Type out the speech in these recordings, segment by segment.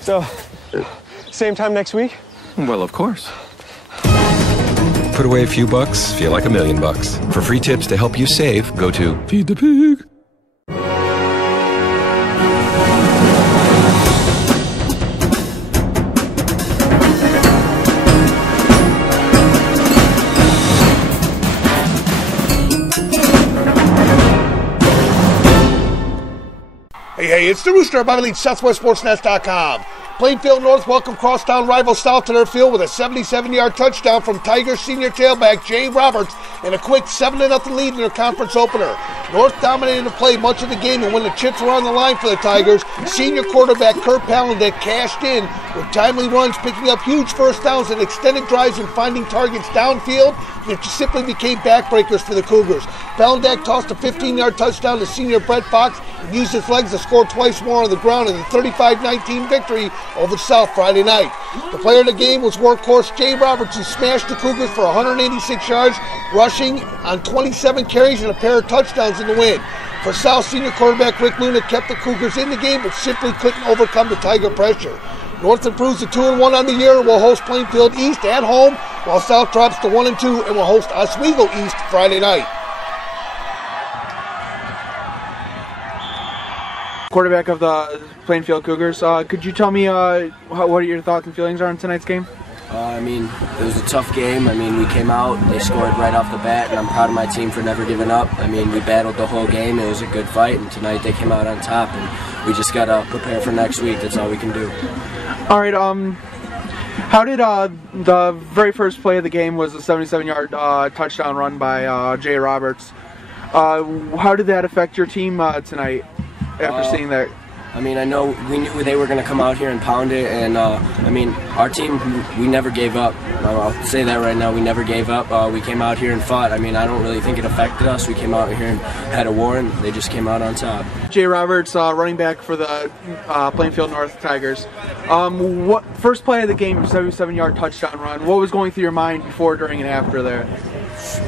So, same time next week? Well, of course. Put away a few bucks, feel like $1 million. For free tips to help you save, go to Feed the Pig. Hey, it's the Rooster by Elite SouthwestSportsNet.com. Plainfield North welcomed crosstown rival South to their field with a 77-yard touchdown from Tigers senior tailback Jay Roberts and a quick 7-0 lead in their conference opener. North dominated the play much of the game, and when the chips were on the line for the Tigers, senior quarterback Kurt Palandek cashed in with timely runs, picking up huge first downs and extended drives and finding targets downfield that simply became backbreakers for the Cougars. Palandek tossed a 15-yard touchdown to senior Brett Fox and used his legs to score twice more on the ground in the 35-19 victory over South Friday night. The player of the game was workhorse Jay Roberts, who smashed the Cougars for 186 yards, rushing on 27 carries and a pair of touchdowns in the win. For South, senior quarterback Rick Luna kept the Cougars in the game but simply couldn't overcome the Tiger pressure. North improves to 2-1 on the year and will host Plainfield East at home, while South drops to 1-2 and will host Oswego East Friday night. Quarterback of the Plainfield Cougars, could you tell me what your thoughts and feelings are on tonight's game? I mean, it was a tough game. I mean, we came out, they scored right off the bat, and I'm proud of my team for never giving up. I mean, we battled the whole game. It was a good fight, and tonight they came out on top, and we just got to prepare for next week. That's all we can do. All right, how did the very first play of the game was a 77-yard touchdown run by Jay Roberts. How did that affect your team tonight after seeing that? I mean, we knew they were going to come out here and pound it, and I mean, our team, we never gave up. I'll say that right now, we never gave up. We came out here and fought. I mean, I don't really think it affected us. We came out here and had a war, and they just came out on top. Jay Roberts, running back for the Plainfield North Tigers. What first play of the game, 77-yard touchdown run, what was going through your mind before, during, and after there?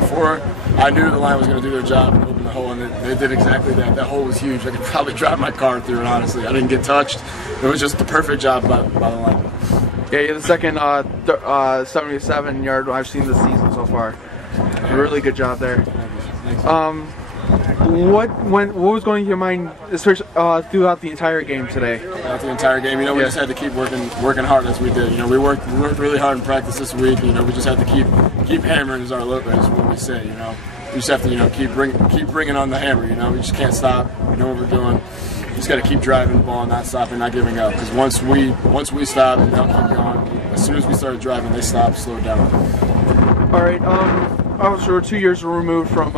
Before, I knew the line was going to do their job and open the hole, and they did exactly that. That hole was huge. I could probably drive my car through it, honestly. I didn't get touched. It was just the perfect job by the line. Yeah, you're the second 77-yard I've seen this season so far. Really good job there. Thanks. What was going through your mind throughout the entire game today? Throughout the entire game, we just had to keep working hard as we did. We worked really hard in practice this week. We just had to keep hammering is what we say. We just have to keep bringing on the hammer. We just can't stop. We know what we're doing. We just got to keep driving the ball, not stopping, not giving up. Because once we stop, they'll keep going. As soon as we started driving, they stopped, slowed down. All right. Obviously, we're 2 years removed from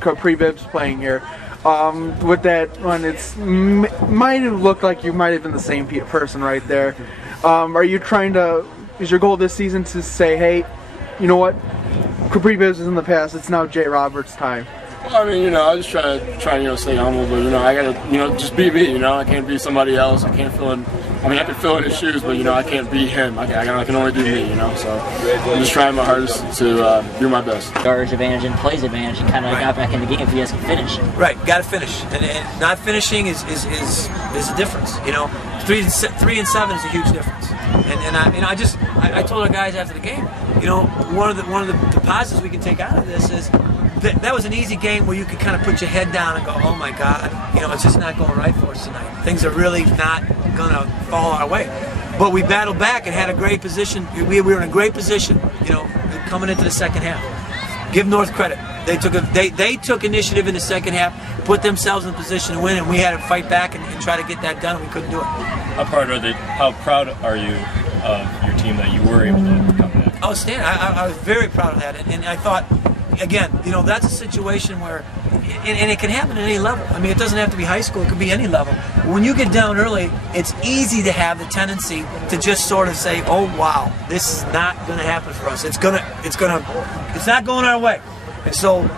Pre-Bibbs playing here. With that one, might have looked like you might have been the same person right there. Are you trying to? Is your goal this season to say, hey, you know what? Pre-Bibbs is in the past. It's now Jay Roberts' time. Well, I mean, I just try to stay humble, but I gotta, just be me. I can't be somebody else. I can't fill in. I mean, I can fill in his shoes, but I can't be him. I can only do me. So I'm just trying my hardest to do my best. Yardage advantage and plays advantage, and kind of got back in the game if you guys can finish. Right, got to finish, and not finishing is a difference. 3 and 7 is a huge difference. And I told our guys after the game, one of the positives we can take out of this is that was an easy game where you could kind of put your head down and go, oh my God, it's just not going right for us tonight. Things are really not going to fall our way. But we battled back and had a great position. We were in a great position, coming into the second half. Give North credit. They took initiative in the second half, put themselves in a position to win, and we had to fight back and try to get that done, and we couldn't do it. How proud are you of your team that you were able to come back? Oh, Stan, I was very proud of that, and I thought, again, that's a situation where, and it can happen at any level. I mean, it doesn't have to be high school; it could be any level. When you get down early, it's easy to have the tendency to just sort of say, "Oh, wow, this is not going to happen for us. It's not going our way." And so,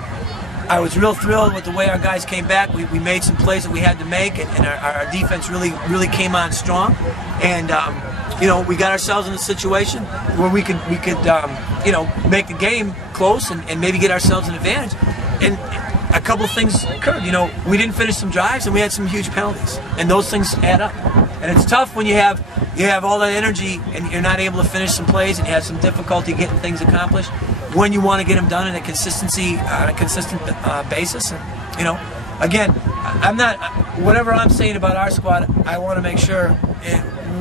I was real thrilled with the way our guys came back. We made some plays that we had to make, and our defense really came on strong. And you know, we got ourselves in a situation where we could you know, make the game close and maybe get ourselves an advantage. And a couple of things occurred. You know, we didn't finish some drives, and we had some huge penalties, and those things add up. And it's tough when you have all that energy and you're not able to finish some plays, and you have some difficulty getting things accomplished when you want to get them done on a consistent basis. And you know, again, whatever I'm saying about our squad, I want to make sure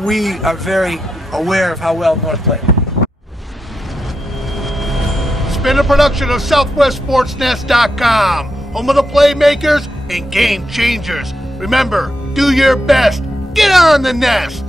we are very aware of how well North played. It's been a production of SouthwestSportsNest.com, home of the playmakers and game changers. Remember, do your best. Get on the nest.